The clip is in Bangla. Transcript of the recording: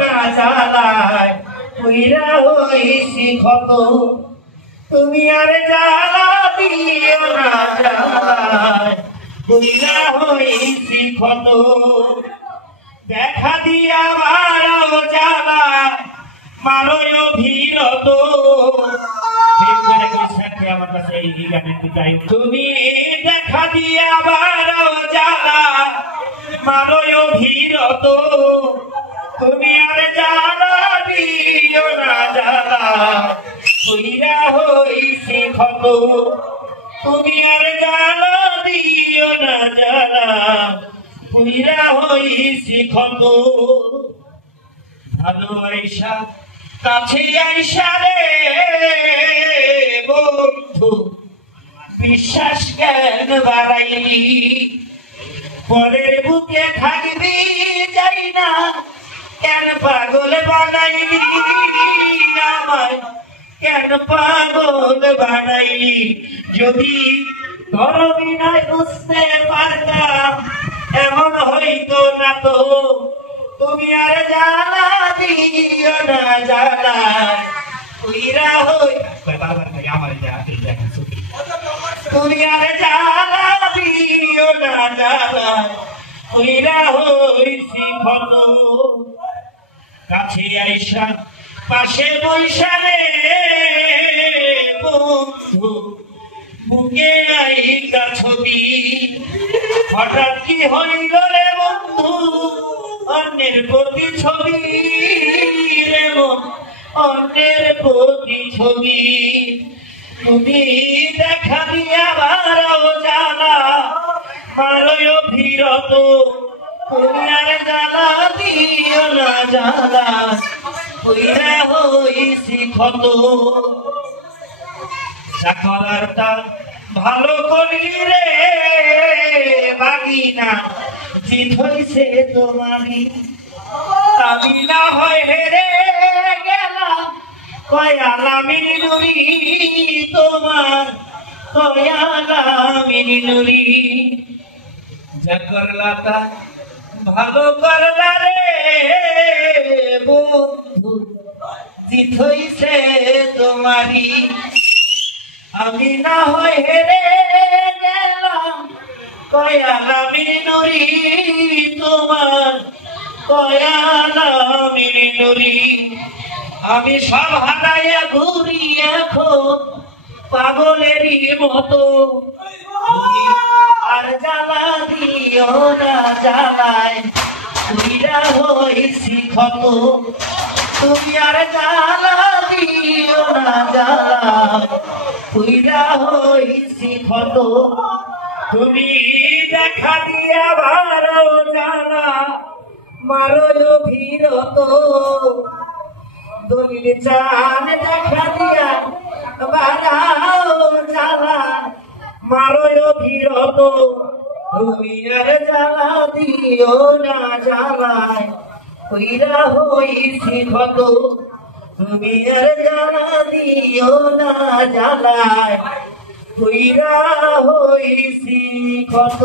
না জ্বালায় পুইরা হইছি ক্ষত তুমি আর জ্বালা দিও না জ্বালায় পুইরা হইছি ক্ষত দেখা দিয়া বারাও জ্বালা মারয় ভীরত আমার কাছে এই গানে চাই তুমি দেখা দিয়া বারাও জ্বালা মারয় ভীরত তুমি আর জ্বালা দিও না জ্বালা পুইরা হইছি ক্ষত তুমি আর জ্বালা দিও না জ্বালা পুইরা হইছি ক্ষত ভালো আইসা কাছে আইসা রে বন্ধু বিশ্বাস কেন বাড়াইলি পরের বুকে থাকবি যাই না কেন পাগল বানাইলি আমায় কেন পাগল বানাইলি যদি তোর বিনায় বুঝতে পারতাম এমন হইতো না তো তুমি আর জ্বালা দিও না জ্বালা পুইরা হই তুমি আর জ্বালা দিও না জ্বালা পুইরা হইছি ক্ষত কাছে আইসা পাশে বইসা রে বন্ধু বুকে আইকা ছবি হঠাৎ কি হইল রে বন্ধু অন্যের প্রতি ছবি রে অন্যের প্রতি ছবি তুমি দেখা দিয়া বারাও জ্বালা মারয় ভীরত তুমি আর জ্বালা দিও না জ্বালা পুইরা হইছি ক্ষত চাকরারটা ভালো করি রে বাগিনা জিত হইছে তোমারি আমি না হয় হেরে গেলাম কয়ালামিনী নুরি তোমার কয়ালামিনী নুরি যা করলাটা ভালো করলা রে বন্ধু জিত হইছে তোমারি আমি না হয় হেরে গেলাম কয়ালামিনী নুরি তোমার কয়ালামিনী নুরি আমি সব হারাইয়া ঘুরি এখন পাগলেরই মতো আর জ্বালা দিও না জ্বালায় পুইরা হইছি ক্ষত তুমি আর জ্বালা দিও না জ্বালায় পুইরা হইছি ক্ষত তুমি দেখা দিয়া বারাও জ্বালা মারয় ভীরত দলিল চান দেখা দিয়া বারাও জ্বালা মারয় ভীরত তুমি আর জ্বালা দিও না জ্বালায় পুইরা হইছি ক্ষত তুমি আর জ্বালা দিও না জ্বালায় পুইরা হইছি ক্ষত